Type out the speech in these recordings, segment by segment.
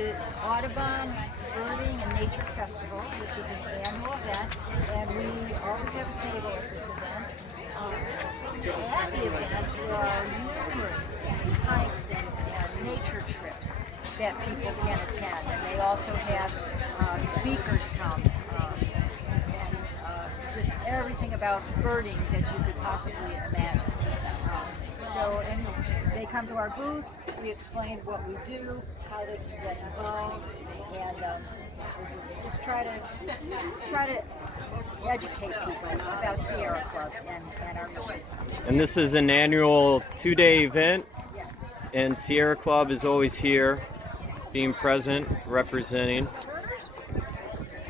the Audubon Birding and Nature Festival, which is an annual event, and we always have a table at this event. At the event, there are numerous hikes and nature trips that people can attend, and they also have speakers come, and just everything about birding that you could possibly imagine. And they come to our booth, we explain what we do, how they can get involved, and just try to educate people about Sierra Club and our mission. And this is an annual 2-day event, Yes. and Sierra Club is always here, being present, representing.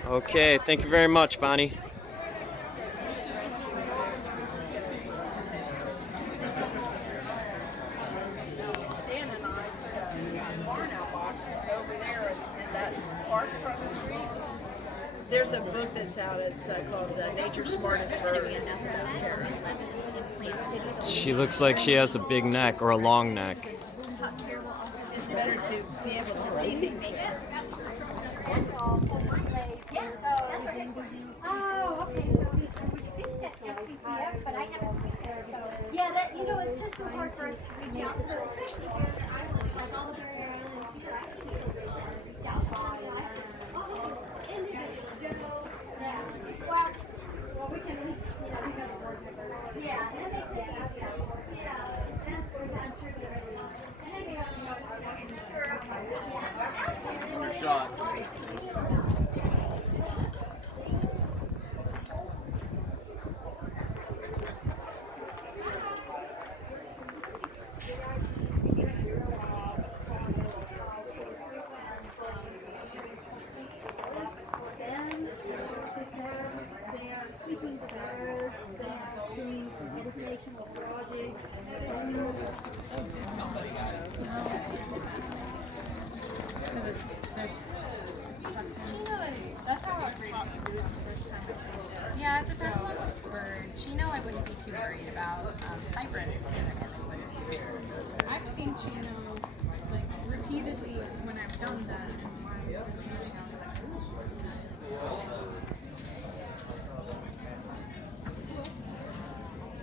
Okay, thank you very much, Bonnie. Stan and I put a barn out box over there in that park across the street. There's a book that's out. It's called Nature's Smartest Bird, and it's about parrot. She looks like she has a big neck or a long neck. It's better to be able to see things. Oh, okay. So we think that SCCF, but I haven't seen it. So yeah, that it's just so hard for us to reach out to them, especially here in the islands, like all the barrier islands. Here, I can reach out to them. Well, we can at least, we got a board member. Yeah, that makes it easier. Yeah, and I'm sure they're ready. And then we have to know what Shot. Yeah, it depends on the bird. Chino, I wouldn't be too worried about. Cypress, I've seen Chino like repeatedly when I've done that.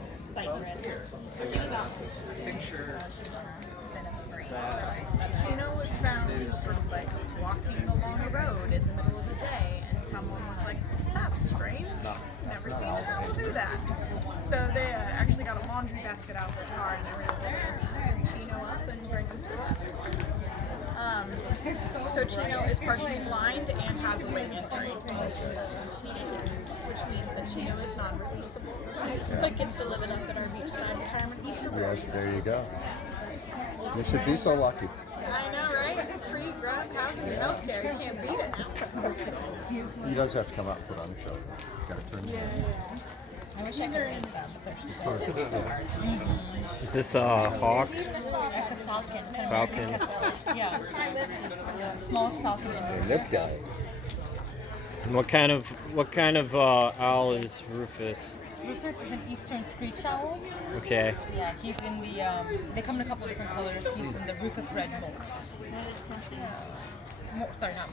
This is Cypress. She was out. Chino was found just sort of like walking along a road in the middle of the day, and someone was like, "That's strange. Never seen an owl do that." So they actually got a laundry basket out of their car, and they were able to scoop Chino up and bring him to us. So Chino is partially blind and has a wing injury, which means that Chino is non-releasable, but gets to live it up at our beachside retirement home. Yes, there you go. You should be so lucky. I know, right? Free grub housing and healthcare. You can't beat it. He does have to come out and put on a show. Got to turn I wish I could read them, but they're so hard. Is this a hawk? That's a falcon. Falcon. Yeah. Smallest falcon in the And this guy. And what kind of owl is Rufus? Rufus is an eastern screech owl. Okay. Yeah, he's in the, they come in a couple different colors. He's in the Rufus red molt. Sorry, not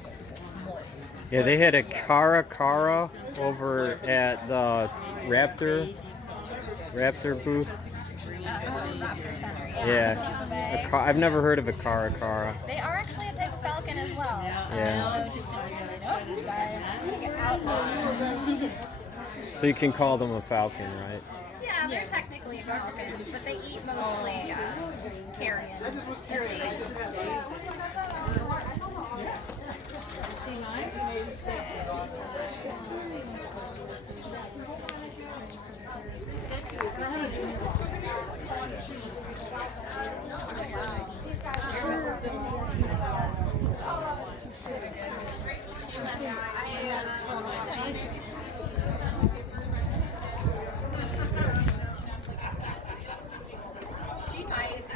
molt. Yeah, they had a Cara over at the Raptor booth. Yeah. I've never heard of a Cara. They are actually a type of falcon as well. Yeah. Although just didn't really know. Sorry. I'm gonna get out. So you can call them a falcon, right? Yeah, they're technically falcons, but they eat mostly carrion.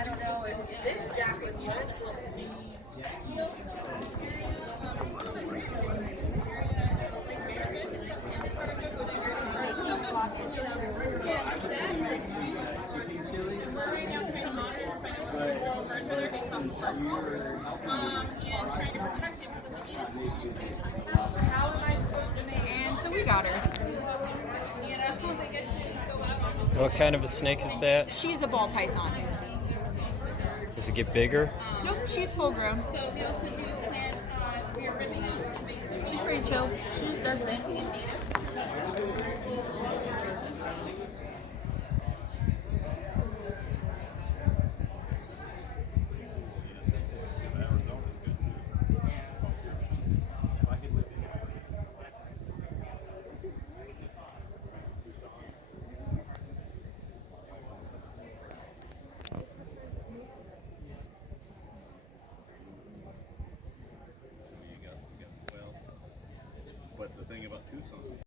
I don't know if this jack would work. Right. some circle and trying to protect him because he is almost bedtime. How am I supposed to make? And so we got her. What kind of a snake is that? She's a ball python. Does it get bigger? Nope, she's full grown. So we also do plan on ripping out the base. She's pretty chill. She just does this.